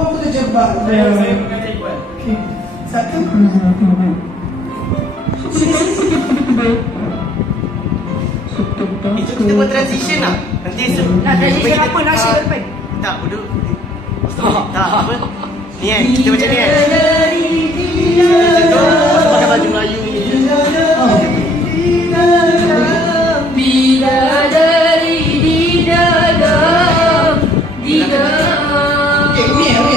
Apa terjebak? Saya mengajar buat. Okey. Satu. Itu kita buat transition lah. Nanti Nak transition apa? Nak share ke depan? tak, bodoh. Tak, apa? Ni kan, kita macam ni kan. Kita pakai baju Melayu ni. Bidadari di dalam, di dalam. Okey, ni.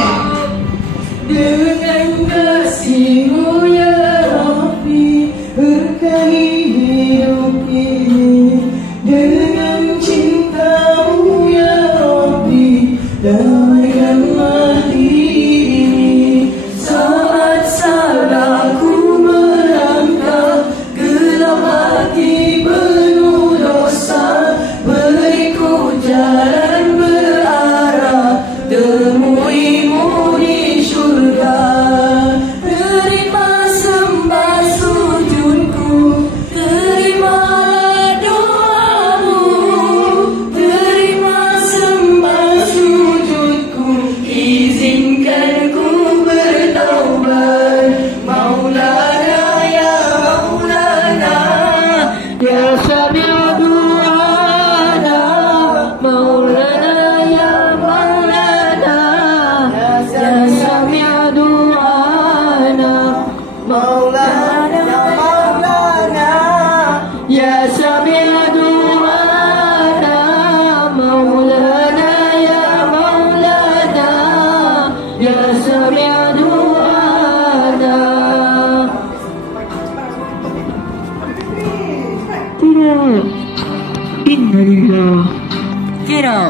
Dengan kasih-Mu ya Rabbi, berkahi hidup ini. Dengan cinta-Mu ya Rabbi, damaikanlah diri. Saat salahku melangkah, gelap hati penuh dosa, beriku jalan berarah, temui-Mu di syurga. Terima sembah sujudku, terimalah doamu. Terima sembah sujudku, izinkan ku bertaubat. Maulana ya Maulana, ya sami'u du'ana. Maulana ya Maulana, ya sami'u du'ana. Maulana ya Maulana, ya sami'u du'ana. Maulana ya Maulana, ya sami'u du'ana. Tidak. Innalillah. Tidak.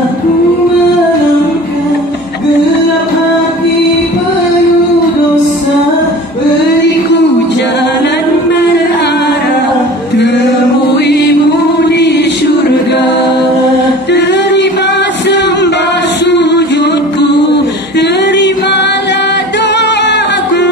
Aku melangkah, gelap hati penuh dosa, beriku jalan berarah, temui-Mu di syurga. Terima sembah sujudku, terimalah doaku.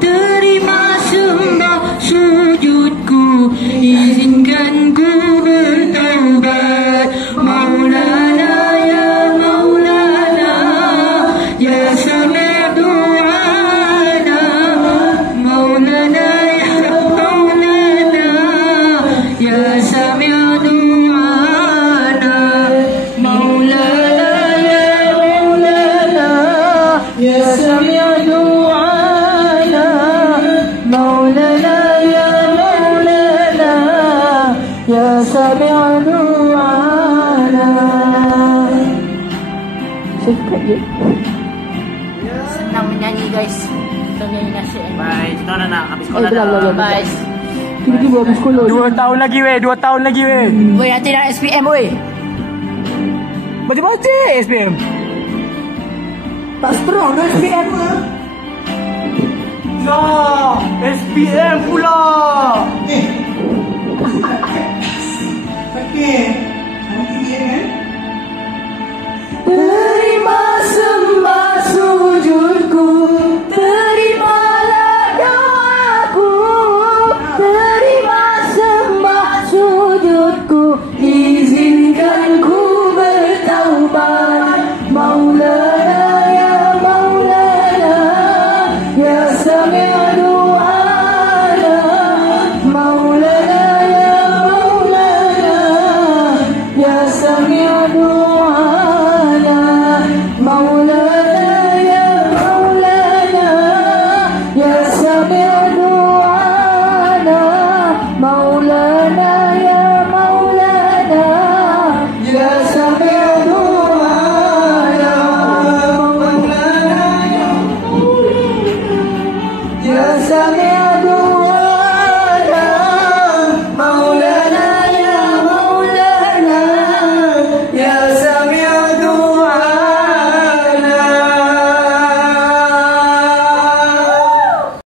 Terima sembah sujudku, izinkan ku bertaubat. Maulana ya Maulana, ya sami' du'ana. Maulana ya Maulana, ya sami' du'ana. Maulana ya Maulana, ya sami' du'ana. Maulana ya Maulana, ya sami' du'ana. Cakap je. Senang menyanyi guys. Kita nyanyi nasyid. Bye, kita dah nak habis sekolah Belum. dah. Bye. Tiba-tiba habis sekolah. 2 tahun lagi weh, 2 tahun lagi weh. Woi, nanti nak SPM woi. Baca-baca SPM. Tak strong dah SPM ke? Ya, SPM pula. Okey. Nanti dia kan?